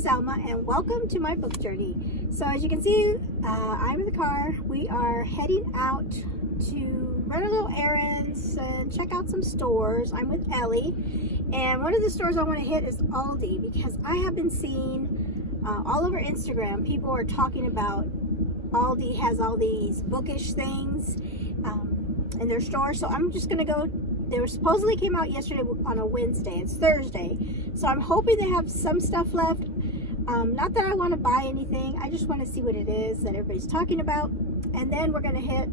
is Alma and welcome to my book journey. So as you can see, I'm in the car. We are heading out to run a little errands and check out some stores. I'm with Ellie, and one of the stores I want to hit is Aldi because I have been seeing all over Instagram, people are talking about Aldi has all these bookish things in their store. So I'm just gonna go. They were supposedly came out yesterday on a Wednesday. It's Thursday, so I'm hoping they have some stuff left. Not that I want to buy anything, I just want to see what it is that everybody's talking about. And then we're gonna hit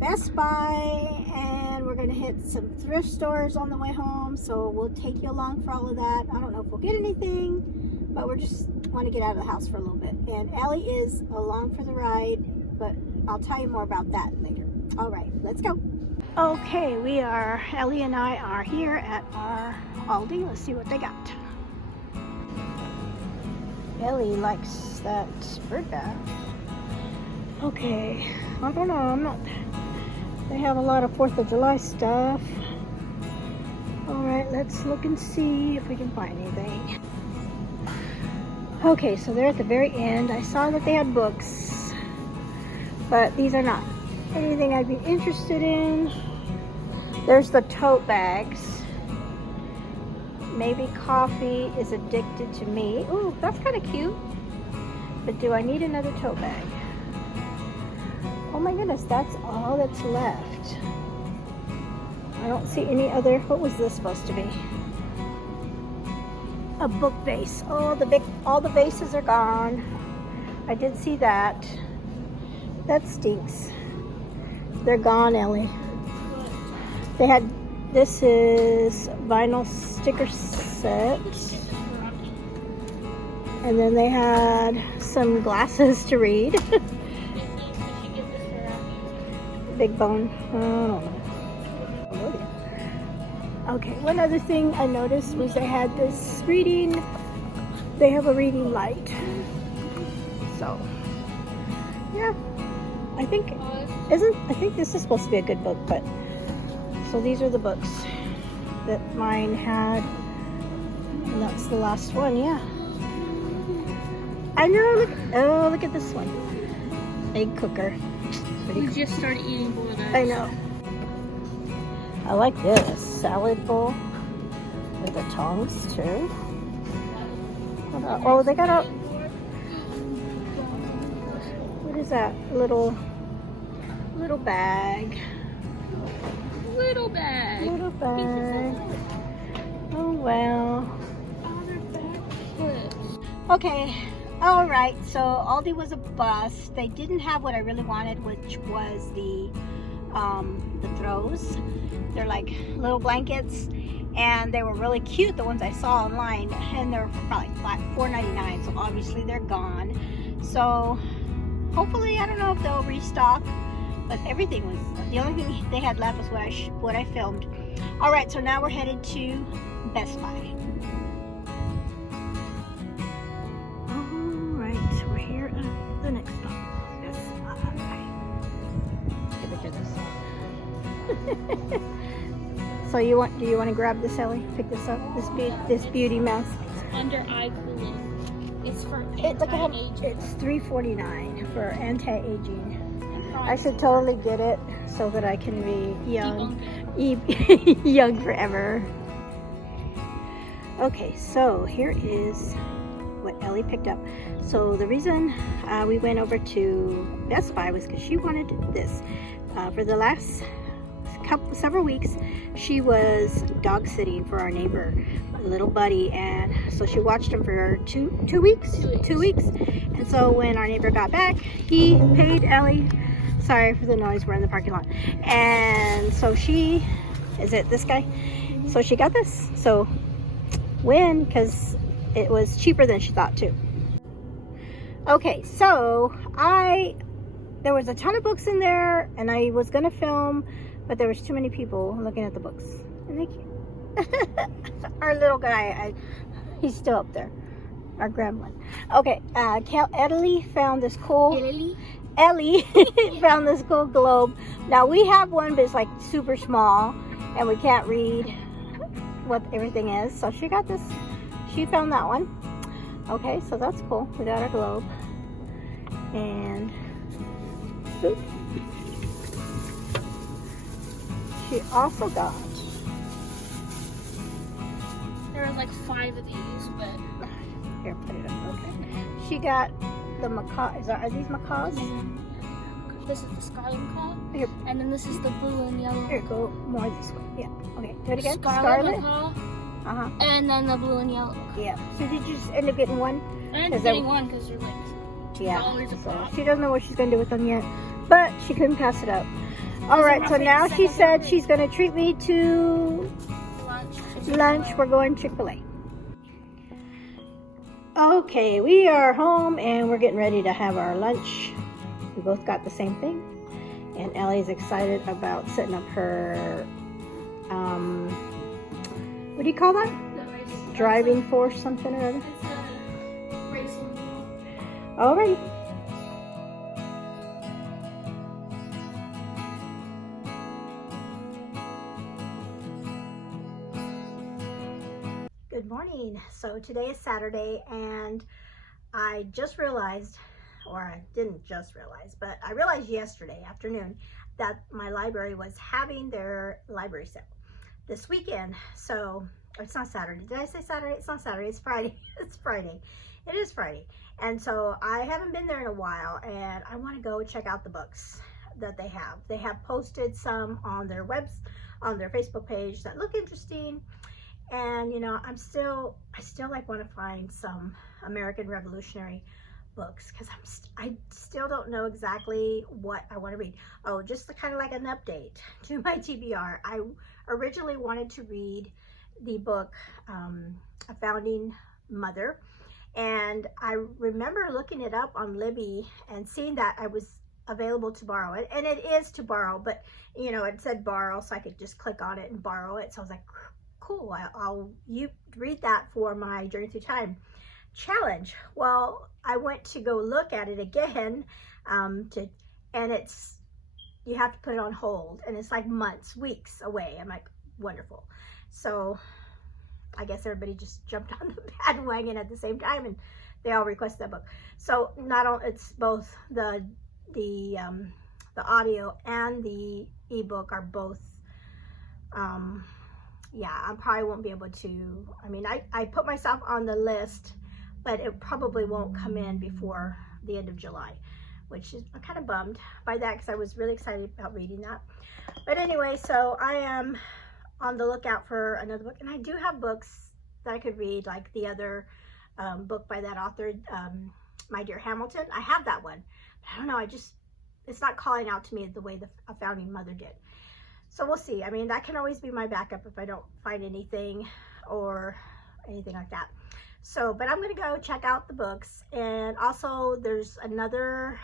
Best Buy, and we're gonna hit some thrift stores on the way home. So we'll take you along for all of that. I don't know if we'll get anything, but we're just want to get out of the house for a little bit. And Ellie is along for the ride, but I'll tell you more about that later. All right, let's go. Okay, Ellie and I are here at our Aldi. Let's see what they got. Ellie likes that bird bath. Okay, I don't know, they have a lot of 4th of July stuff. All right, let's look and see if we can find anything. Okay, so they're at the very end. I saw that they had books, but these are not anything I'd be interested in. There's the tote bags. Maybe coffee is addicted to me. Ooh, that's kind of cute. But do I need another tote bag? Oh my goodness, that's all that's left. I don't see any other. What was this supposed to be? A book vase. Oh, all the vases are gone. I did see that. That stinks. They're gone, Ellie. They had, this is vinyl sticker set. And then they had some glasses to read. Big bone. I don't know. Okay, one other thing I noticed was they had this reading. They have a reading light. So, yeah. I think this is supposed to be a good book, but so these are the books that mine had, and that's the last one. Yeah, I know. Look at this one, egg cooker. We just started eating boiled eggs. I know. I like this salad bowl with the tongs too. Oh, they got a. What is that little bag? Little bag. Little bag. Oh well. Okay. All right. So Aldi was a bust. They didn't have what I really wanted, which was the throws. They're like little blankets, and they were really cute. The ones I saw online, and they're probably $4.99. So obviously they're gone. So hopefully, I don't know if they'll restock, but everything was, the only thing they had left was what I filmed. All right, so now we're headed to Best Buy. All right, we're here at the next stop, Best Buy. Get a picture of this. So do you want to grab this, Ellie? Pick this up, this beauty mask. It's under eye cooling. It's for anti-aging. It's $3.49 for anti-aging. I should totally get it so that I can be young, young forever. Okay, so here is what Ellie picked up. So the reason we went over to Best Buy was because she wanted this. For the last several weeks, she was dog sitting for our neighbor, little Buddy, and so she watched him for two weeks. And so when our neighbor got back, he paid Ellie. Sorry for the noise, we're in the parking lot. And so is it this guy? So she got this. So win, because it was cheaper than she thought too. Okay, so there was a ton of books in there, and I was gonna film, but there was too many people looking at the books. And our little guy, he's still up there. Our grandma. Okay, Ellie found this cool. Ellie found this cool globe. Now we have one, but it's like super small, and we can't read what everything is. So she got this. She found that one. Okay, so that's cool. We got our globe. And oop. She also got, There were like 5 of these, but here, put it up. Okay. She got the macaw. Are these macaws? this is the scarlet macaw, Here. and then this is the blue and yellow. Here, go more this way. Yeah. Okay. Do it again. Scarlet macaw, Uh-huh. and then the blue and yellow macaw. Yeah. So did you just end up getting one? I ended up getting one because they're like Yeah. $2 a So pop. she doesn't know what she's gonna do with them yet, but she couldn't pass it up. All Those are right. my So now favorite she second said favorite. she's gonna treat me to lunch. We're going Chick-fil-A. Okay, we are home and we're getting ready to have our lunch. We both got the same thing, and Ellie's excited about setting up her what do you call that? Driving force something or other. It's a racing. Alrighty. Good morning. So today is Saturday, and I just realized, or I didn't just realize, but I realized yesterday afternoon that my library was having their library sale this weekend. So it's not Saturday. Did I say Saturday? It's not Saturday. It's Friday. It's Friday. It is Friday. And so I haven't been there in a while, and I want to go check out the books that they have. They have posted some on their on their Facebook page that look interesting. And you know, I still like want to find some American Revolutionary books, because I still don't know exactly what I want to read. Oh, just kind of like an update to my TBR. I originally wanted to read the book A Founding Mother, and I remember looking it up on Libby and seeing that I was available to borrow it, and it is to borrow, but you know, it said borrow, so I could just click on it and borrow it. So I was like, cool, you read that for my Journey Through Time challenge. Well, I went to go look at it again, and you have to put it on hold, and it's like months, weeks away. I'm like, wonderful. So I guess everybody just jumped on the bandwagon at the same time, and they all requested that book. So not only it's both the audio and the ebook are both yeah, I probably won't be able to. I mean, I put myself on the list, but it probably won't come in before the end of July, which is, I'm kind of bummed by that, because I was really excited about reading that. But anyway, so I am on the lookout for another book, and I do have books that I could read, like the other book by that author, My Dear Hamilton. I have that one. I don't know, it's not calling out to me the way A Founding Mother did. So we'll see. I mean, that can always be my backup if I don't find anything or anything like that. So, but I'm going to go check out the books. And also there's another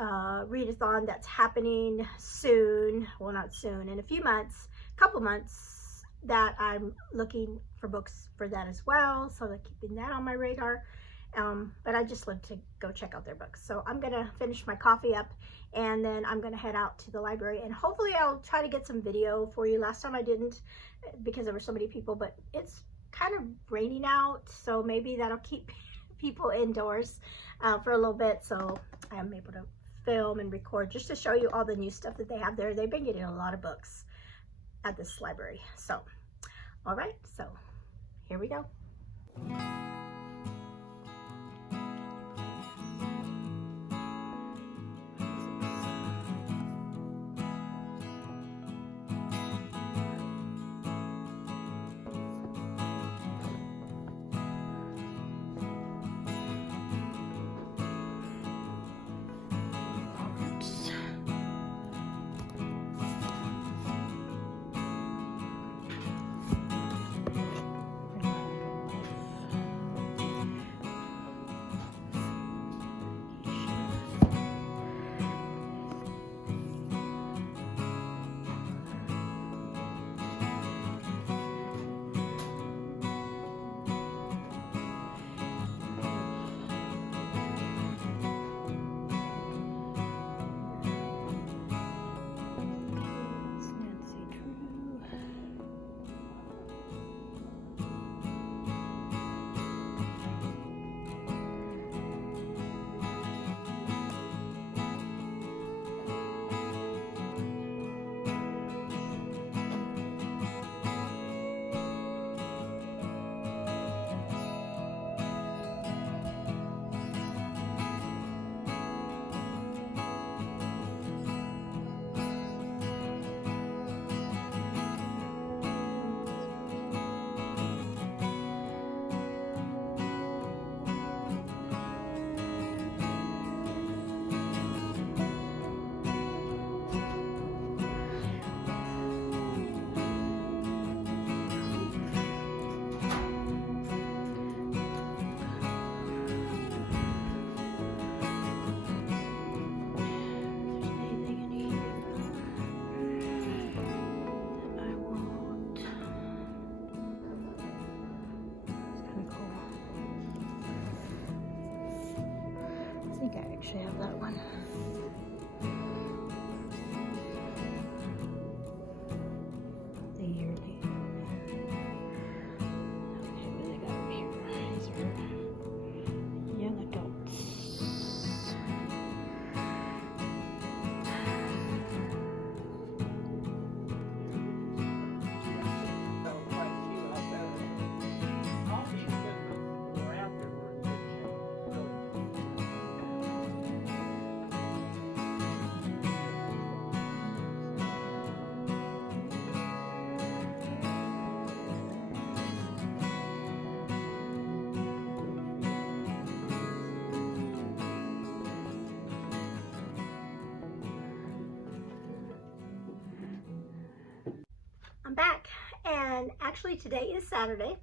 readathon that's happening soon. Well, not soon, in a few months, couple months, that I'm looking for books for that as well. So I'm keeping that on my radar. But I just love to go check out their books. So I'm going to finish my coffee up, and then I'm going to head out to the library, and hopefully I'll try to get some video for you. Last time I didn't, because there were so many people, but it's kind of raining out, so maybe that'll keep people indoors for a little bit, so I'm able to film and record just to show you all the new stuff that they have there. They've been getting a lot of books at this library. So, all right, so here we go. I'm back, and actually today is Saturday.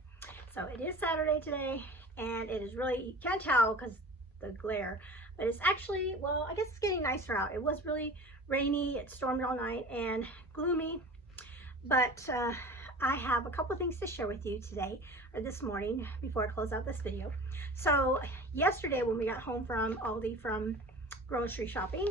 So it is Saturday today, and it is really, you can't tell because the glare, but it's actually, well, I guess it's getting nicer out. It was really rainy, it stormed all night and gloomy, but I have a couple things to share with you today, or this morning, before I close out this video. So yesterday when we got home from Aldi from grocery shopping,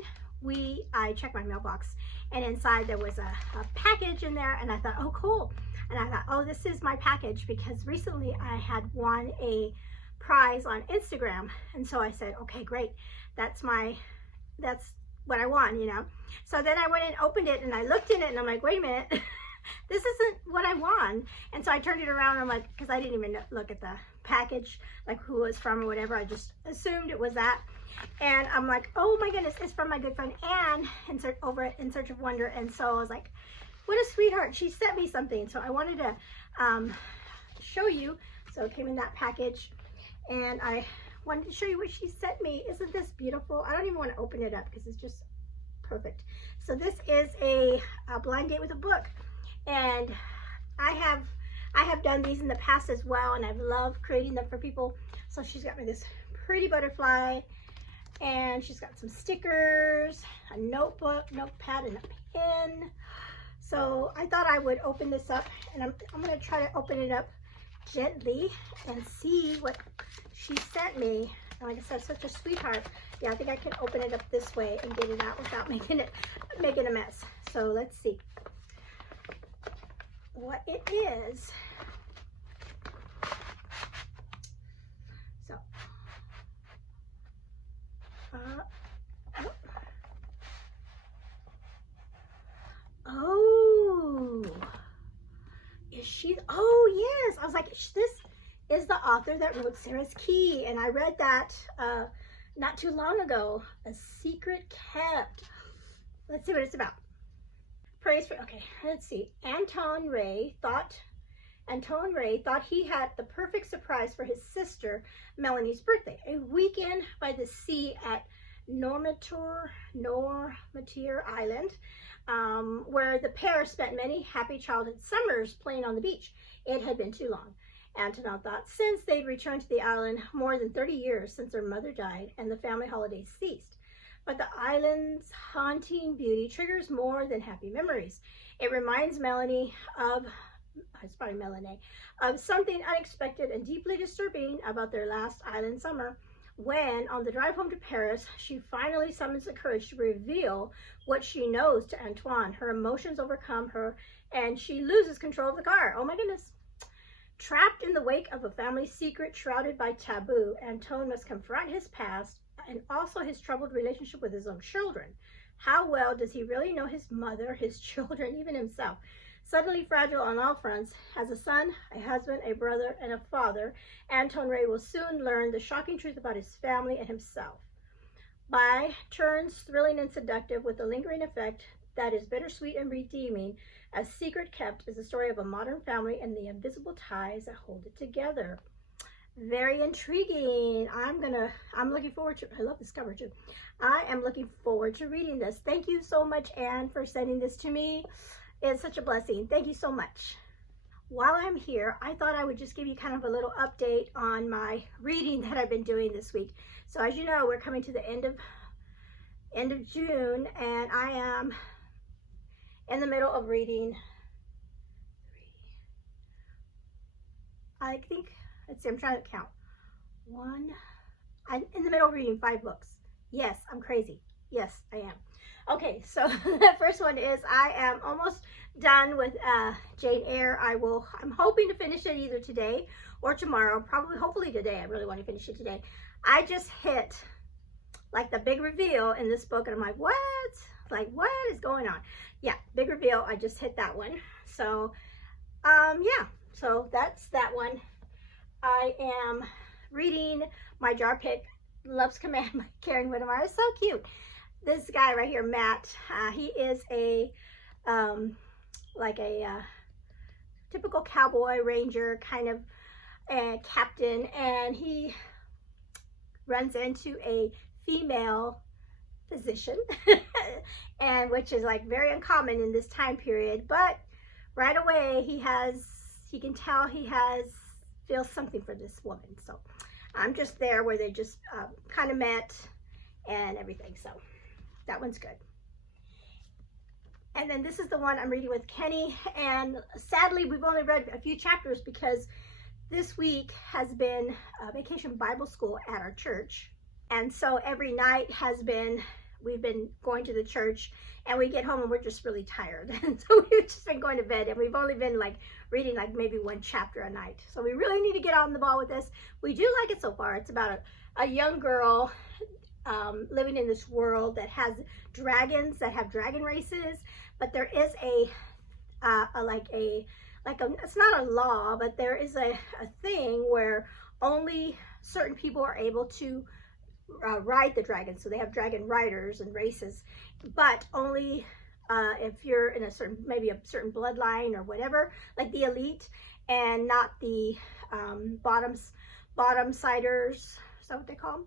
I checked my mailbox, and inside there was a package in there, and I thought, oh cool. And I thought, oh, this is my package, because recently I had won a prize on Instagram. And so I said, okay, great. That's what I won, you know. So then I went and opened it, and I looked in it, and I'm like, wait a minute, this isn't what I won. And so I turned it around, and I'm like, because I didn't even look at the package, like who it was from or whatever. I just assumed it was that. And I'm like, oh my goodness, it's from my good friend Anne over at In Search of Wonder. And so I was like, what a sweetheart, she sent me something. So I wanted to show you. So it came in that package, and I wanted to show you what she sent me. Isn't this beautiful? I don't even want to open it up because it's just perfect. So this is a blind date with a book, and I have done these in the past as well, and I've loved creating them for people. So she's got me this pretty butterfly, and she's got some stickers, a notebook, notepad, and a pen. So I thought I would open this up, and I'm going to try to open it up gently and see what she sent me. And like I said, such a sweetheart. Yeah, I think I can open it up this way and get it out without making a mess. So let's see what it is. So oh, is she? Oh yes, I was like, this is the author that wrote Sarah's Key, and I read that not too long ago. A Secret Kept. Let's see what it's about. Praise for, okay, let's see. Anton Ray thought he had the perfect surprise for his sister Melanie's birthday. A weekend by the sea at Normantier Island, where the pair spent many happy childhood summers playing on the beach. It had been too long, Anton thought, since they'd returned to the island more than 30 years since their mother died and the family holidays ceased. But the island's haunting beauty triggers more than happy memories. It reminds Melanie of, it's probably Melanie, of something unexpected and deeply disturbing about their last island summer, when on the drive home to Paris, she finally summons the courage to reveal what she knows to Antoine. Her emotions overcome her, and she loses control of the car. Oh my goodness. Trapped in the wake of a family secret shrouded by taboo, Antoine must confront his past and also his troubled relationship with his own children. How well does he really know his mother, his children, even himself? Suddenly fragile on all fronts, as a son, a husband, a brother, and a father, Anton Ray will soon learn the shocking truth about his family and himself. By turns thrilling and seductive, with a lingering effect that is bittersweet and redeeming, A Secret Kept is the story of a modern family and the invisible ties that hold it together. Very intriguing. I'm looking forward to, I love this cover too. I am looking forward to reading this. Thank you so much, Anne, for sending this to me. It's such a blessing. Thank you so much. While I'm here, I thought I would just give you kind of a little update on my reading that I've been doing this week. So as you know, we're coming to the end of June, and I am in the middle of reading I think, let's see, I'm trying to count. I'm in the middle of reading 5 books. Yes, I'm crazy. Yes, I am. Okay, so the first one is I am almost done with Jane Eyre. I'm hoping to finish it either today or tomorrow. Hopefully today. I really want to finish it today. I just hit like the big reveal in this book, and I'm like, what? Like, what is going on? Yeah, big reveal. I just hit that one. So, yeah. So that's that one. I am reading my jar pick, Love's Command by Karen Whittemire. It's so cute. This guy right here, Matt, he is a typical cowboy ranger kind of captain, and he runs into a female physician, and which is like very uncommon in this time period. But right away he can tell feels something for this woman. So I'm just there where they just kind of met and everything. So that one's good. And then this is the one I'm reading with Kenny, and sadly we've only read a few chapters because this week has been Vacation Bible School at our church. And so every night we've been going to the church, and we get home and we're just really tired. And so we've just been going to bed, and we've only been like reading like maybe one chapter a night. So we really need to get on the ball with this. We do like it so far. It's about a young girl living in this world that has dragons, that have dragon races, but there is it's not a law, but there is a thing where only certain people are able to ride the dragon. So they have dragon riders and races, but only if you're in maybe a certain bloodline or whatever, like the elite, and not the bottom siders. Is that what they call them?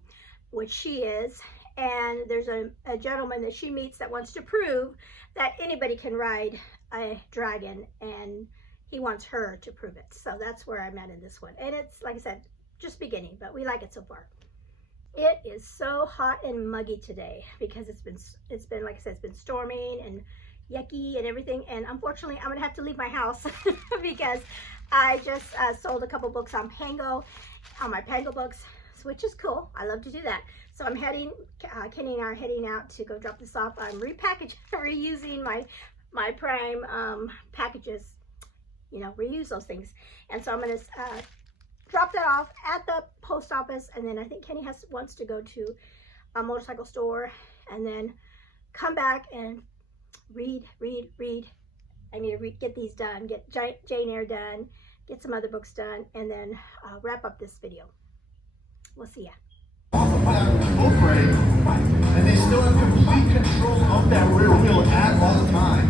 Which she is. And there's a gentleman that she meets that wants to prove that anybody can ride a dragon, and he wants her to prove it. So that's where I'm at in this one. And it's, like I said, just beginning, but we like it so far. It is so hot and muggy today because it's been like I said, it's been storming and yucky and everything. And unfortunately, I'm gonna have to leave my house because I just sold a couple books on my Pangobooks, which is cool. I love to do that. So I'm heading, Kenny and I are heading out to go drop this off. I'm reusing my Prime packages, reuse those things. And so I'm gonna drop that off at the post office, and then I think Kenny wants to go to a Motorcycle Store, and then come back and read. I need to get these done, get Jane Eyre done, get some other books done, and then wrap up this video. We'll see ya. And they still have complete control of that rear wheel at all times.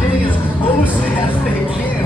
Getting as close as they can.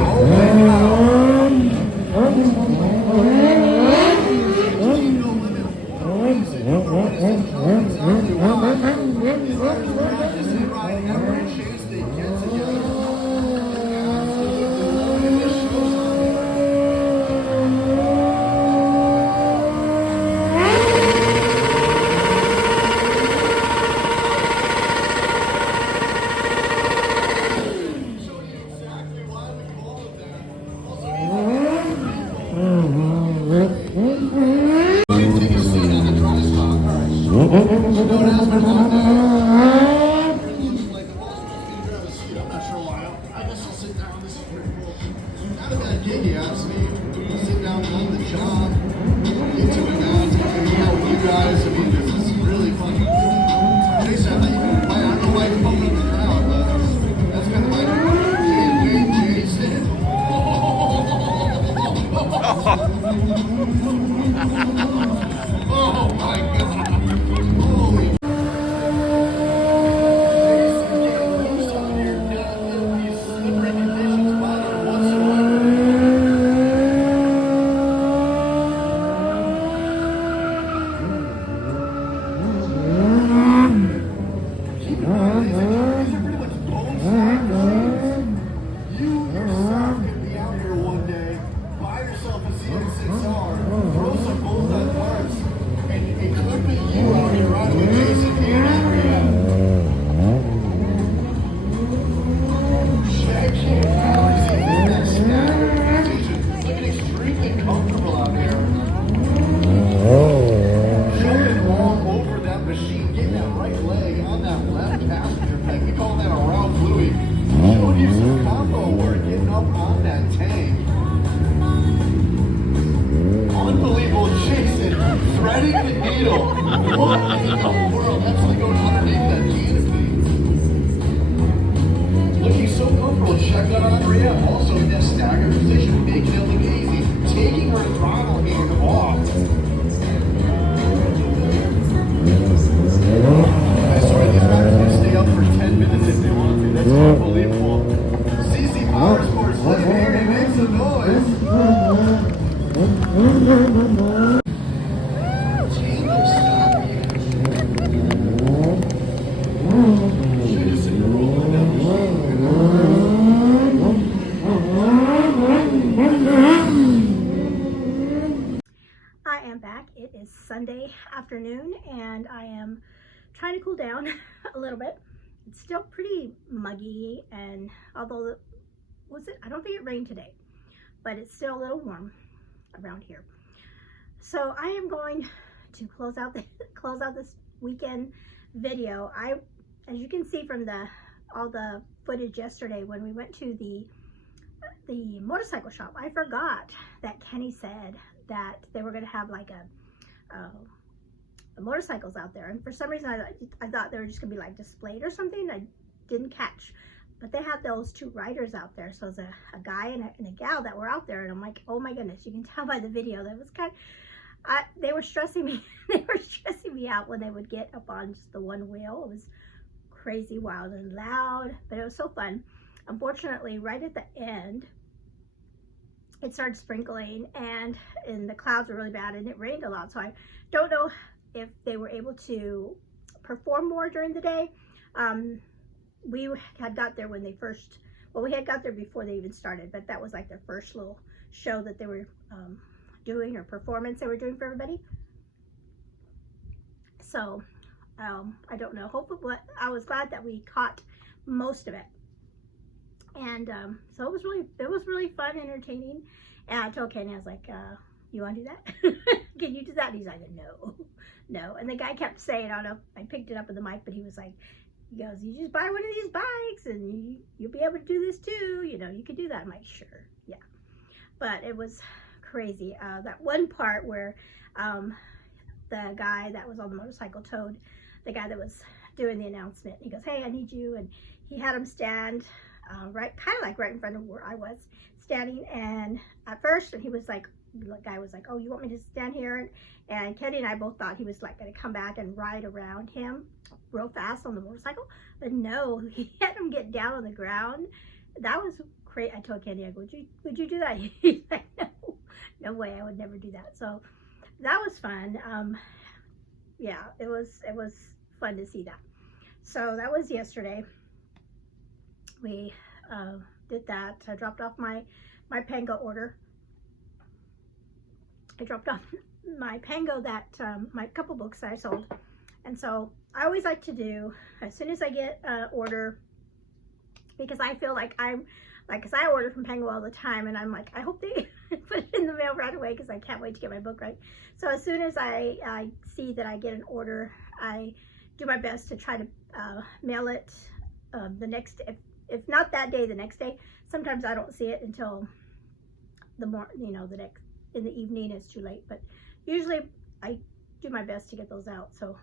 it's still pretty muggy, and although I don't think it rained today, but it's still a little warm around here. So I am going to close out this weekend video. As you can see from all the footage yesterday when we went to the motorcycle shop, I forgot that Kenny said that they were going to have like motorcycles out there, and for some reason I thought they were just gonna be like displayed or something. I didn't catch, but they had those two riders out there. So there's a guy and a gal that were out there, and I'm like, oh my goodness, you can tell by the video that was they were stressing me. They were stressing me out when they would get up on just the one wheel. It was crazy, wild, and loud, but it was so fun. Unfortunately, right at the end, it started sprinkling, and the clouds were really bad, and it rained a lot. So I don't know if they were able to perform more during the day. We had got there when they first, well, we had got there before they even started, but that was like their first little show that they were doing, or performance they were doing for everybody. So I don't know. Hopefully, I was glad that we caught most of it, and so it was really fun, entertaining. And I told Kenny, I was like, you want to do that? Can you do that? And he's like, no. And the guy kept saying, I don't know, I picked it up with the mic, but he was like, he goes, you just buy one of these bikes and you'll be able to do this too. You know, you could do that. I'm like, sure, yeah. But it was crazy. That one part where the guy that was on the motorcycle told the guy that was doing the announcement, he goes, hey, I need you. And he had him stand right in front of where I was standing. And at first, and he was like, the guy was like, oh, you want me to stand here? And Kenny and I both thought he was like going to come back and ride around him real fast on the motorcycle, but no, he had him get down on the ground. That was crazy. I told Kenny, I go, would you do that? He's like, no way, I would never do that. So that was fun. Yeah, it was fun to see that. So that was yesterday. We did that. I dropped off my Pango order. I dropped off my Pango that my couple books that I sold. And so I always like to do, as soon as I get an order, because I feel like because I order from Pango all the time, and I'm like, I hope they put it in the mail right away, because I can't wait to get my book right. So as soon as I see that I get an order, I do my best to try to mail it the next, if not that day, the next day. Sometimes I don't see it until the next, in the evening. It's too late, but usually I do my best to get those out. So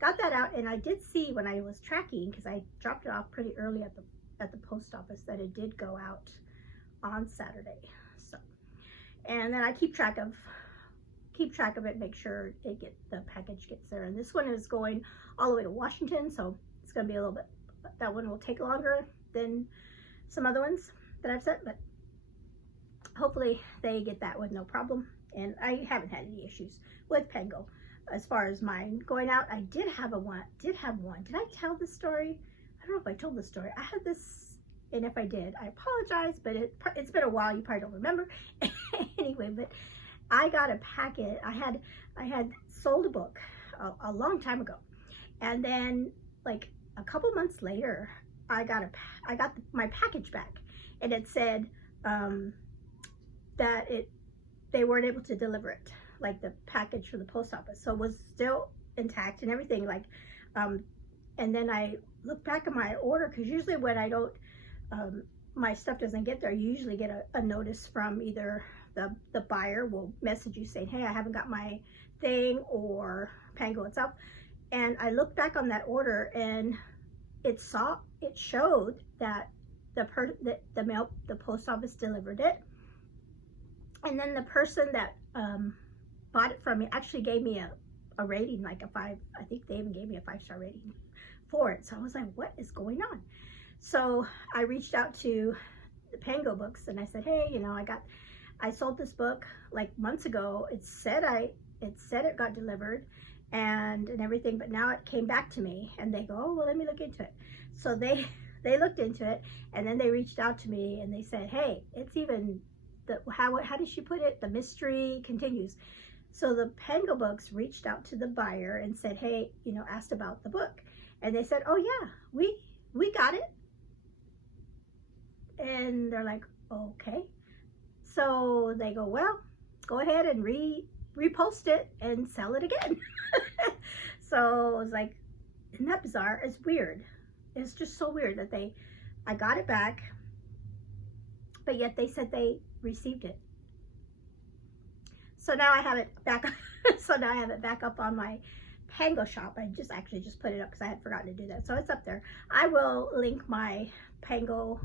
got that out, and I did see when I was tracking, because I dropped it off pretty early at the post office, that it did go out on Saturday. So, and then I keep track of it, make sure the package gets there. And this one is going all the way to Washington, so it's going to be a little bit, that one will take longer than some other ones that I've sent, but hopefully they get that with no problem. And I haven't had any issues with Pango as far as mine going out. I did have one. Did I tell the story? I don't know if I told the story. I had this, and if I did, I apologize, but it's been a while. You probably don't remember. Anyway, but I got a packet. I had sold a book a long time ago, and then like a couple months later, I got my package back, and it said that they weren't able to deliver it, like the package from the post office. So it was still intact and everything, like and then I looked back at my order, because usually when I don't my stuff doesn't get there, you usually get a notice from either the buyer will message you saying, hey, I haven't got my thing, or Pango itself. And I looked back on that order, and it showed that the post office delivered it, and then the person that bought it from me actually gave me a rating, like a 5. I think they even gave me a 5-star rating for it. So I was like, what is going on? So I reached out to the Pangobooks, and I said, hey, I sold this book like months ago. It said it got delivered and everything, but now it came back to me. And they go, oh, well, let me look into it. So they looked into it, and then they reached out to me, and they said, hey, it's even how did she put it? The mystery continues. So the Pangobooks reached out to the buyer and said, hey, asked about the book. And they said, oh yeah, we got it. And they're like, okay. So they go, well, go ahead and repost it and sell it again. So it was like, isn't that bizarre? It's weird. It's just so weird that I got it back, but yet they said they received it. So now I have it back. So now I have it back up on my Pango shop. I actually just put it up because I had forgotten to do that. So it's up there. I will link my Pangobooks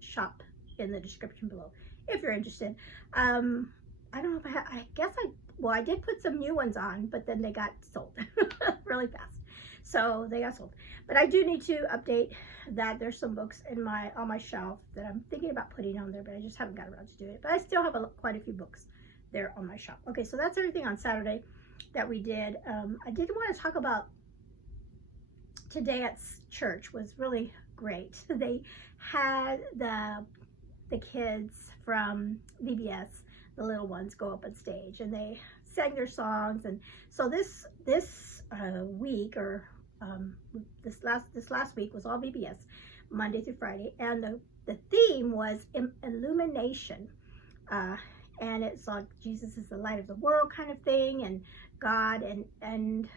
shop in the description below if you're interested. I don't know if I did put some new ones on, but then they got sold really fast. So they got sold. But I do need to update that. There's some books on my shelf that I'm thinking about putting on there, but I just haven't got around to do it. But I still have quite a few books there on my shelf. Okay, so that's everything on Saturday that we did. I did want to talk about today at church. Was really great. They had the kids from VBS, the little ones, go up on stage and they sang their songs. And so this week, or this last week, was all VBS, Monday through Friday, and the theme was illumination, and it's like Jesus is the light of the world kind of thing, and God, and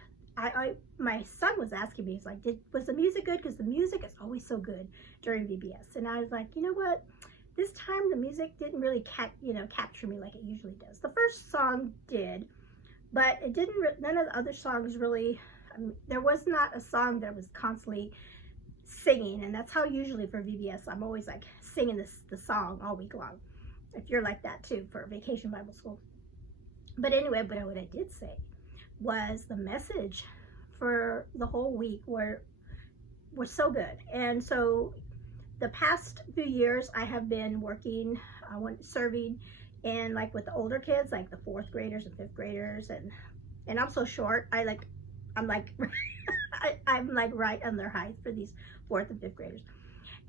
my son was asking me, he's like, was the music good? Because the music is always so good during VBS. And I was like, you know what, this time the music didn't really capture me like it usually does. The first song did, but it didn't. None of the other songs really. There was not a song that I was constantly singing, and that's how usually for VBS I'm always like singing the song all week long. If you're like that too for Vacation Bible School. But anyway, what I did say was the message for the whole week were so good. And so the past few years I have been working, serving in like with the older kids, like the 4th graders and 5th graders, and I'm so short, I'm like I'm like right on their height for these 4th and 5th graders.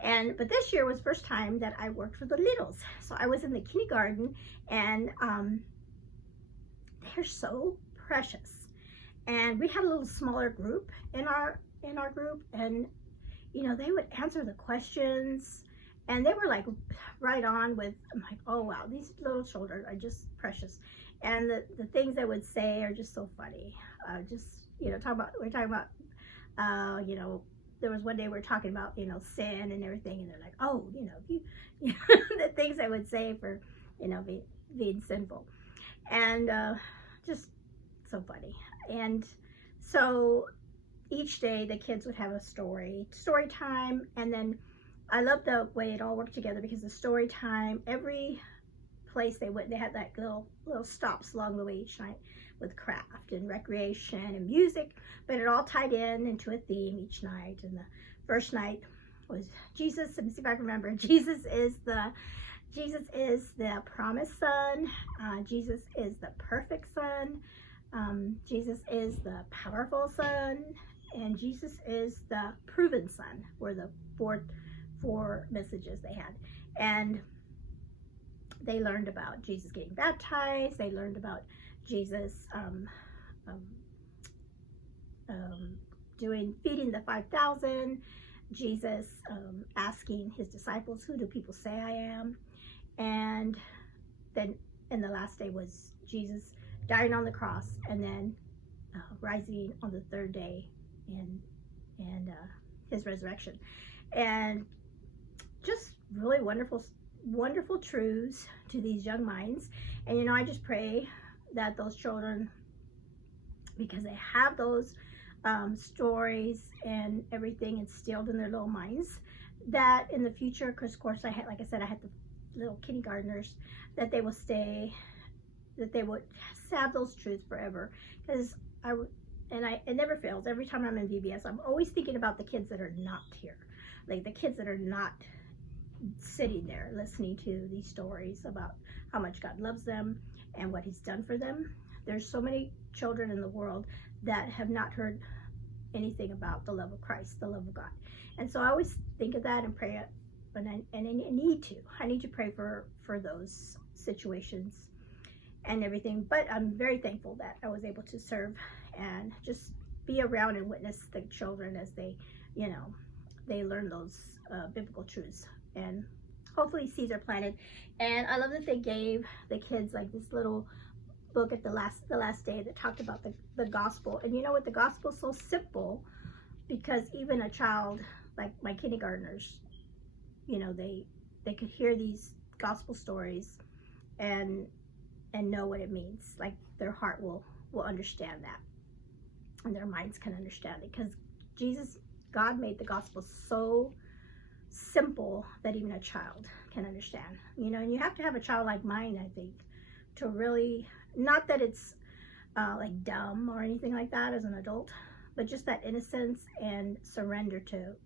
But this year was the first time that I worked for the littles. So I was in the kindergarten, and they're so precious. And we had a little smaller group in our group, and you know, they would answer the questions, and they were like right on with. I'm like, oh wow, these little children are just precious, and the things they would say are just so funny. Just, you know, we're talking about you know, there was one day we were talking about, you know, sin and everything, and they're like, oh, you know, the things I would say for, you know, being sinful, and just so funny. And so each day the kids would have a story time, and then I love the way it all worked together, because the story time, every place they went, they had like little stops along the way each night with craft and recreation and music, but it all tied into a theme each night. And the first night was Jesus. Let me see if I can remember. Jesus is the promised son. Jesus is the perfect son. Jesus is the powerful son, and Jesus is the proven son, were the four messages they had. And they learned about Jesus getting baptized. They learned about Jesus feeding the 5,000. Jesus asking his disciples, who do people say I am? And then, and the last day was Jesus dying on the cross, and then rising on the 3rd day, and his resurrection. And just really wonderful truths to these young minds. And you know, I just pray that those children, because they have those stories and everything instilled in their little minds, that in the future, because of course I had, like I said, I had the little kindergartners, that they will stay, that they would have those truths forever. Because it never fails. Every time I'm in VBS, I'm always thinking about the kids that are not here, like the kids that are not sitting there listening to these stories about how much God loves them and what he's done for them. There's so many children in the world that have not heard anything about the love of Christ, the love of God. And so I always think of that and pray, and I need to pray for those situations and everything. But I'm very thankful that I was able to serve and just be around and witness the children as they, you know, they learn those biblical truths. And hopefully seeds are planted. And I love that they gave the kids like this little book at the last day that talked about the gospel. And you know what, the gospel is so simple, because even a child like my kindergartners, you know, they could hear these gospel stories and know what it means. Like their heart will understand that, and their minds can understand it, because God made the gospel so simple that even a child can understand, you know. And you have to have a childlike mind, I think, to really, not that it's like dumb or anything like that as an adult, but just that innocence and surrender to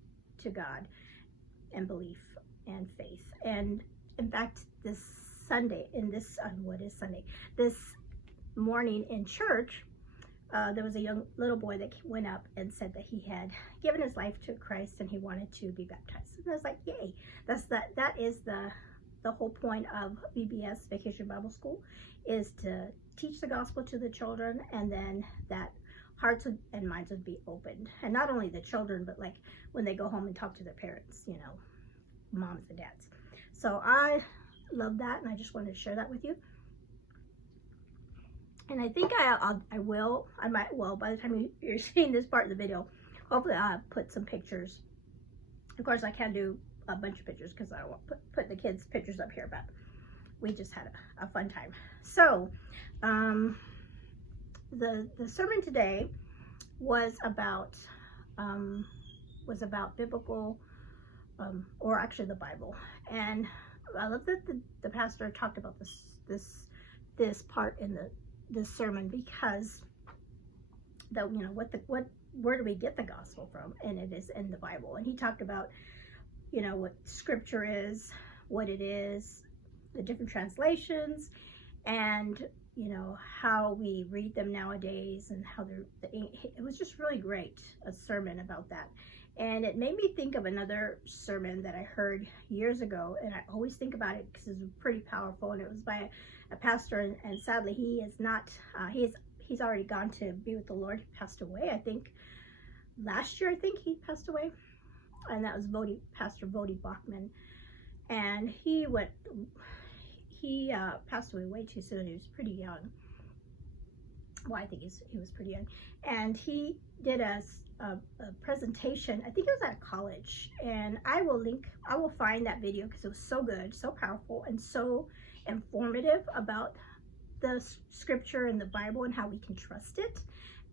God and belief and faith. And in fact, this Sunday, this morning in church, there was a young little boy that went up and said that he had given his life to Christ and he wanted to be baptized. And I was like, yay! That is the whole point of VBS, Vacation Bible School, is to teach the gospel to the children, and then that hearts and minds would be opened. And not only the children, but like when they go home and talk to their parents, you know, moms and dads. So I love that, and I just wanted to share that with you. And I think I might, by the time you're seeing this part of the video, hopefully I'll put some pictures. Of course, I can't do a bunch of pictures because I don't want to put the kids' pictures up here, but we just had a fun time. So, the sermon today was about biblical, or actually the Bible. And I love that the pastor talked about this part in this sermon, because you know, where do we get the gospel from? And it is in the Bible. And he talked about, you know, what scripture is, what it is, the different translations, and you know, how we read them nowadays, and how it was just really great, a sermon about that. And it made me think of another sermon that I heard years ago, and I always think about it because it's pretty powerful. And it was by a pastor, and sadly he is not, he's already gone to be with the Lord. He passed away, I think last year, I think he passed away. And that was Pastor Voddie Baucham. And he passed away way too soon. He was pretty young. Well, I think he was pretty young. And he did a presentation, I think it was at a college, and I will find that video because it was so good, so powerful, and so informative about the scripture and the Bible and how we can trust it,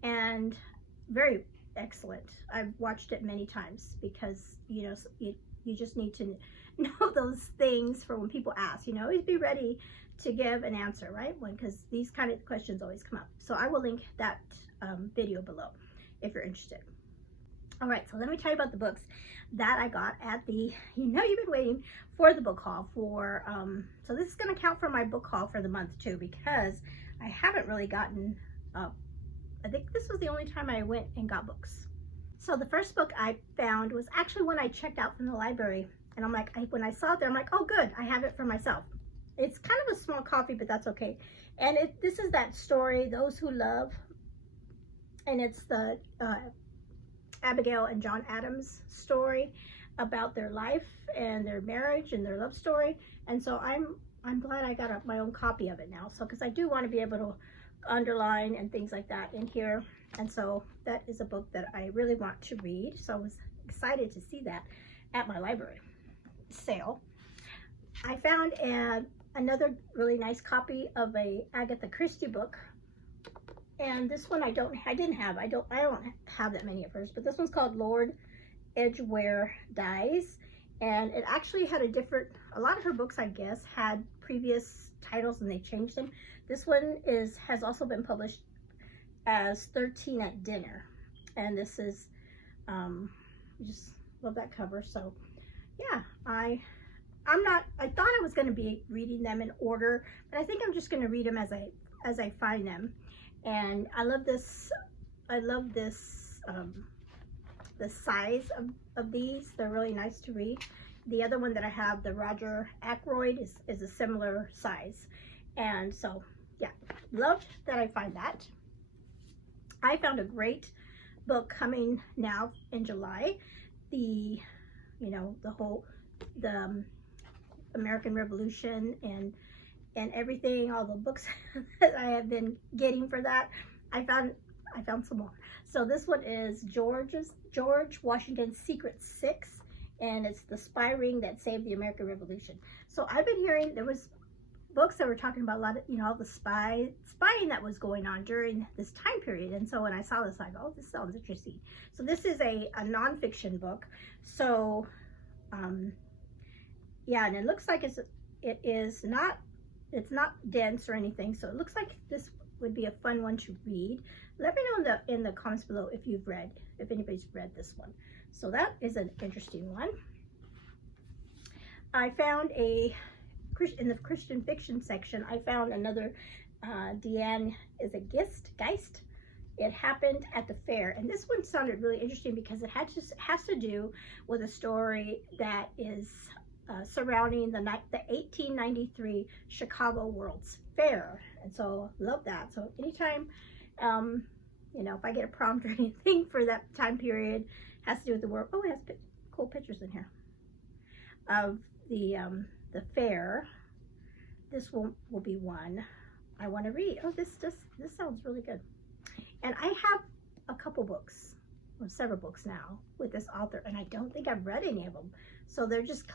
and very excellent. I've watched it many times because, you know, you just need to know those things for when people ask, you know, always be ready to give an answer, right? Because these kind of questions always come up. So I will link that video below if you're interested. All right, so let me tell you about the books that I got at the, you know, you've been waiting for the book haul for, so this is going to count for my book haul for the month too, because I haven't really gotten, I think this was the only time I went and got books. So the first book I found was actually one I checked out from the library, and I'm like, when I saw it there, I'm like, oh good, I have it for myself. It's kind of a small copy, but that's okay. And this is that story, Those Who Love, and it's the Abigail and John Adams story about their life and their marriage and their love story. And so I'm glad I got my own copy of it now. So because I do want to be able to underline and things like that in here. And so that is a book that I really want to read. So I was excited to see that at my library sale. I found another really nice copy of a Agatha Christie book. And this one I don't have that many of hers, but this one's called Lord Edgware Dies. And it actually had a lot of her books, I guess, had previous titles and they changed them. This one has also been published as 13 at Dinner. And this is, just love that cover. So yeah, I thought I was going to be reading them in order, but I think I'm just going to read them as I find them. And I love this. The size of these. They're really nice to read. The other one that I have, the Roger Ackroyd, is a similar size. And so, yeah, loved that I find that. I found a great book coming now in July. The, you know, the American Revolution and everything, all the books that I have been getting for that. I found some more. So this one is George Washington's Secret Six, and it's the spy ring that saved the American Revolution. So I've been hearing there was books that were talking about a lot of, you know, all the spying that was going on during this time period. And so when I saw this, I go, oh, this sounds interesting. So this is a nonfiction book. So yeah, and it looks like it's not dense or anything. So it looks like this would be a fun one to read. Let me know in the comments below if anybody's read this one. So that is an interesting one. I found in the Christian fiction section, I found another Deanne is a Geist. It happened at the fair, and this one sounded really interesting because it has to do with a story that is surrounding the 1893 Chicago World's Fair. And so love that. So anytime, you know, if I get a prompt or anything for that time period, has to do with the world. Oh, it has cool pictures in here of the fair. This will be one I want to read. Oh, this sounds really good. And I have a couple books, or several books now with this author, and I don't think I've read any of them. So they're just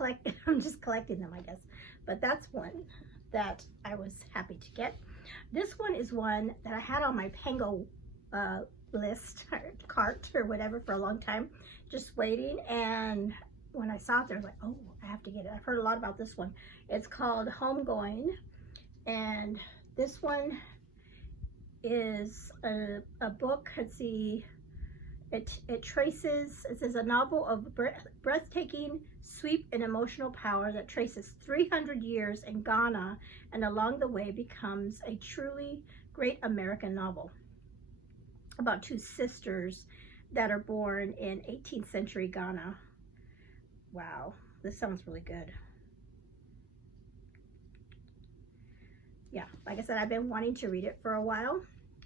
I'm just collecting them, I guess. But that's one that I was happy to get. This one is one that I had on my Pango list or cart or whatever for a long time, just waiting. And when I saw it there, I was like, oh, I have to get it. I've heard a lot about this one. It's called Homegoing, and this one is a book. Let's see, it says a novel of breathtaking sweep and emotional power that traces 300 years in Ghana and along the way becomes a truly great American novel about two sisters that are born in 18th century Ghana. Wow, this sounds really good. Yeah, like I said, I've been wanting to read it for a while,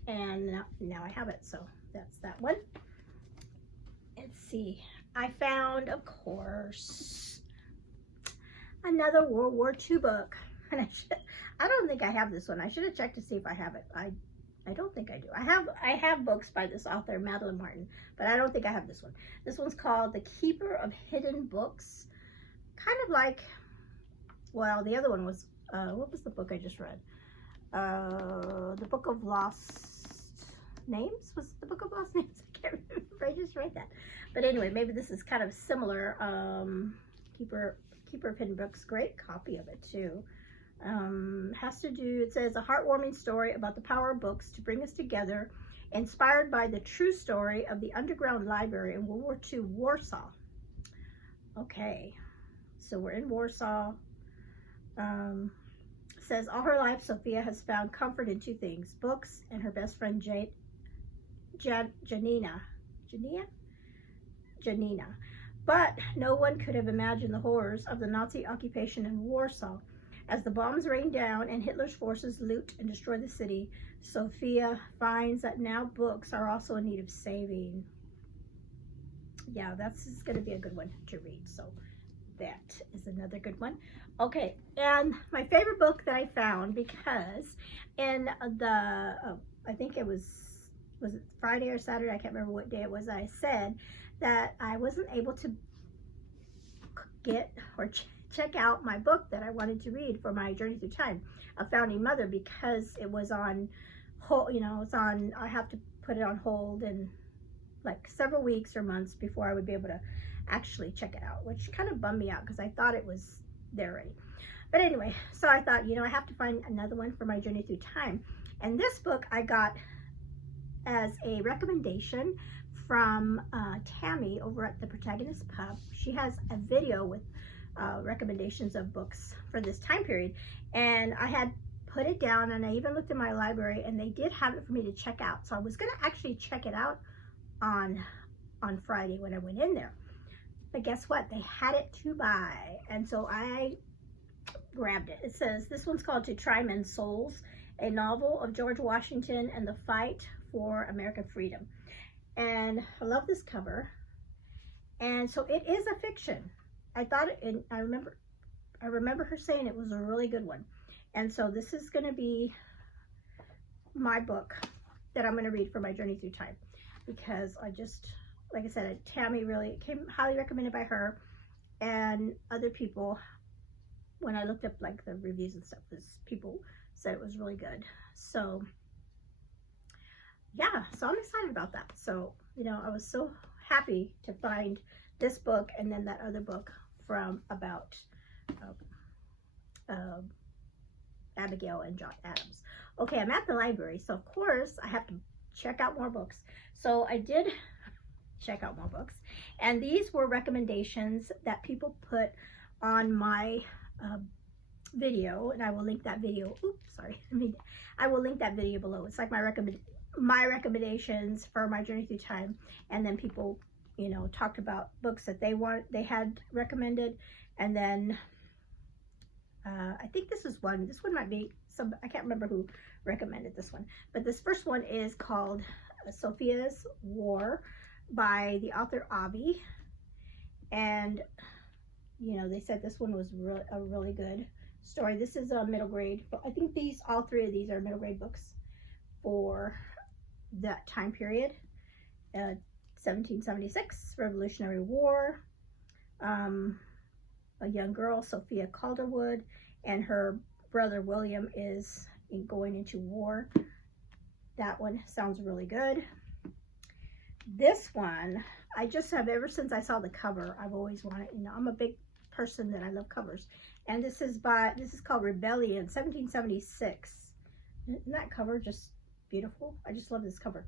and now I have it. So that's that one. Let's see. I found, of course, another World War II book. And I don't think I have this one. I should have checked to see if I have it. I don't think I do. I have books by this author, Madeline Martin, but I don't think I have this one. This one's called The Keeper of Hidden Books. Kind of like, well, the other one was, what was the book I just read? The Book of Lost Names? Was it the Book of Lost Names? I can't remember. I just read that. But anyway, maybe this is kind of similar. Keeper of Hidden Books. Great copy of it too. Has to do, it says, a heartwarming story about the power of books to bring us together, inspired by the true story of the underground library in World War II, Warsaw. Okay, so we're in Warsaw. Says all her life Sophia has found comfort in two things: books and her best friend Janina. But no one could have imagined the horrors of the Nazi occupation in Warsaw. As the bombs rain down and Hitler's forces loot and destroy the city, Sophia finds that now books are also in need of saving. Yeah, that's going to be a good one to read. So that is another good one. Okay, and my favorite book that I found, because in the, I think it was it Friday or Saturday, I can't remember what day it was, I said that I wasn't able to get or check out my book that I wanted to read for my Journey Through Time, A Founding Mother, because it was on hold, you know, I have to put it on hold and like several weeks or months before I would be able to actually check it out, which kind of bummed me out because I thought it was there already. But anyway, so I thought, you know, I have to find another one for my Journey Through Time. And this book I got as a recommendation from Tammy over at the Protagonist Pub. She has a video with recommendations of books for this time period, and I had put it down, and I even looked in my library, and they did have it for me to check out. So I was going to actually check it out on Friday when I went in there. But guess what? They had it to buy, and so I grabbed it. It says, this one's called To Try Men's Souls, a novel of George Washington and the fight for American freedom. And I love this cover. And so it is a fiction. I thought it, and I remember her saying it was a really good one. And so this is going to be my book that I'm going to read for my journey through time, because I just, like I said, Tammy really came highly recommended by her and other people. When I looked up like the reviews and stuff, people said it was really good. So yeah, so I'm excited about that. So, you know, I was so happy to find this book and then that other book from about Abigail and John Adams. Okay, I'm at the library, so of course I have to check out more books. So I did check out more books, and these were recommendations that people put on my video, and I will link that video. Oops, sorry. I will link that video below. It's like my recommendations for my journey through time, and then people, you know, talked about books that they had recommended, and then I think this is one. This one might be some. I can't remember who recommended this one, but this first one is called Sophia's War by the author Avi, and you know, they said this one was a really good story. This is a middle grade, but I think all three of these are middle grade books for that time period. 1776, Revolutionary War. A young girl, Sophia Calderwood, and her brother William is going into war. That one sounds really good. This one, I just have, ever since I saw the cover, I've always wanted, you know, I'm a big person that I love covers. And this is called Rebellion, 1776. Isn't that cover just beautiful? I just love this cover.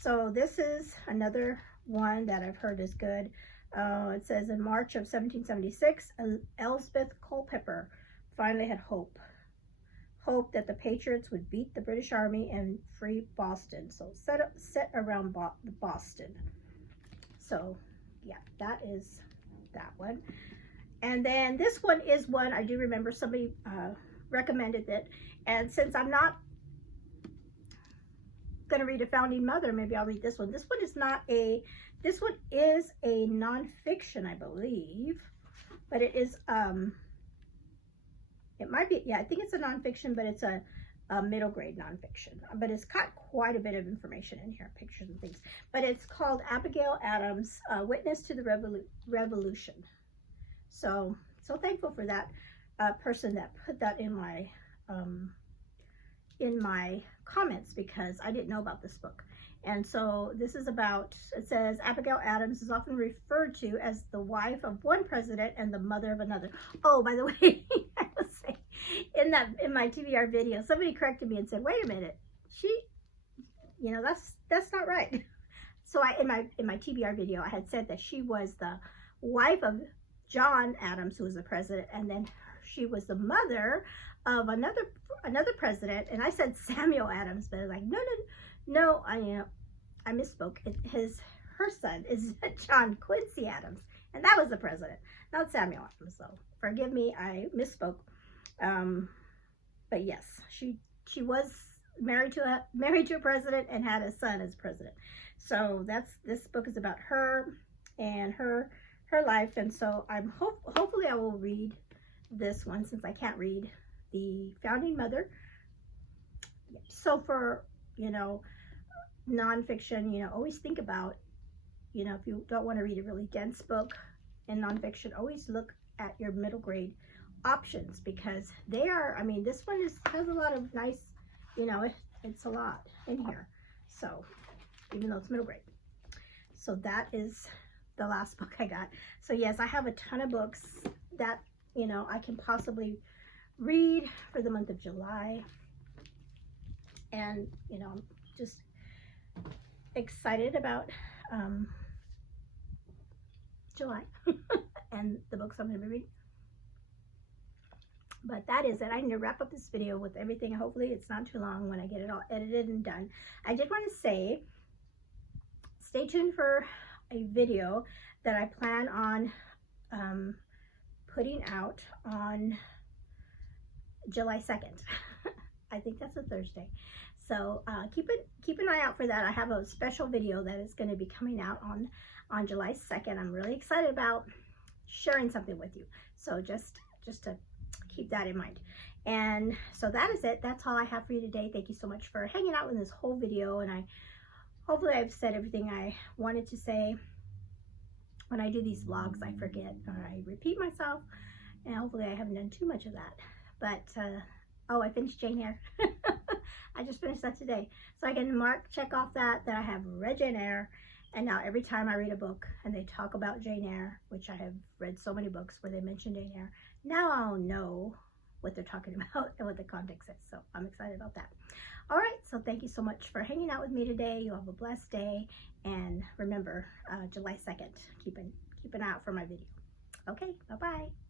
So this is another one that I've heard is good. It says, in March of 1776, Elizabeth Culpeper finally had hope that the Patriots would beat the British Army and free Boston. So set around Boston. So yeah, that is that one. And then this one is one I do remember somebody recommended it, and since I'm not going to read a founding mother, maybe I'll read this one. This one is a nonfiction, I believe, but it is it might be, yeah, I think it's a nonfiction, but it's a middle grade nonfiction, but it's got quite a bit of information in here, pictures and things. But it's called Abigail Adams, Witness to the Revolution. So thankful for that person that put that in my comments, because I didn't know about this book. And so this is about, it says, Abigail Adams is often referred to as the wife of one president and the mother of another. Oh, by the way, I was saying, in my TBR video, somebody corrected me and said, wait a minute, you know, that's not right. So in my TBR video, I had said that she was the wife of John Adams, who was the president, and then she was the mother of another president, and I said Samuel Adams, but like, no, I misspoke. Her son is John Quincy Adams, and that was the president, not Samuel Adams. So forgive me, I misspoke. But yes, she was married to a president and had a son as president. So this book is about her and her life, and so I'm hopefully I will read this one, since I can't read the founding mother. So for, you know, nonfiction, you know, always think about, you know, if you don't want to read a really dense book in nonfiction, always look at your middle grade options, because they are, I mean, this one has a lot of nice, you know, it's a lot in here. So even though it's middle grade. So that is the last book I got. So yes, I have a ton of books that, you know, I can possibly read for the month of July. And, you know, I'm just excited about July and the books I'm going to be reading. But that is it. I need to wrap up this video with everything. Hopefully it's not too long when I get it all edited and done. I did want to say, stay tuned for a video that I plan on putting out on July 2nd. I think that's a Thursday. So keep an eye out for that. I have a special video that is going to be coming out on July 2nd. I'm really excited about sharing something with you. So just to keep that in mind. And so that is it. That's all I have for you today. Thank you so much for hanging out in this whole video. And hopefully I've said everything I wanted to say. When I do these vlogs, I forget or I repeat myself. And hopefully I haven't done too much of that. But, oh, I finished Jane Eyre. I just finished that today. So I can check off that I have read Jane Eyre. And now every time I read a book and they talk about Jane Eyre, which I have read so many books where they mention Jane Eyre, now I'll know what they're talking about and what the context is. So I'm excited about that. All right, so thank you so much for hanging out with me today. You have a blessed day. And remember, July 2nd, keep an eye out for my video. Okay, bye-bye.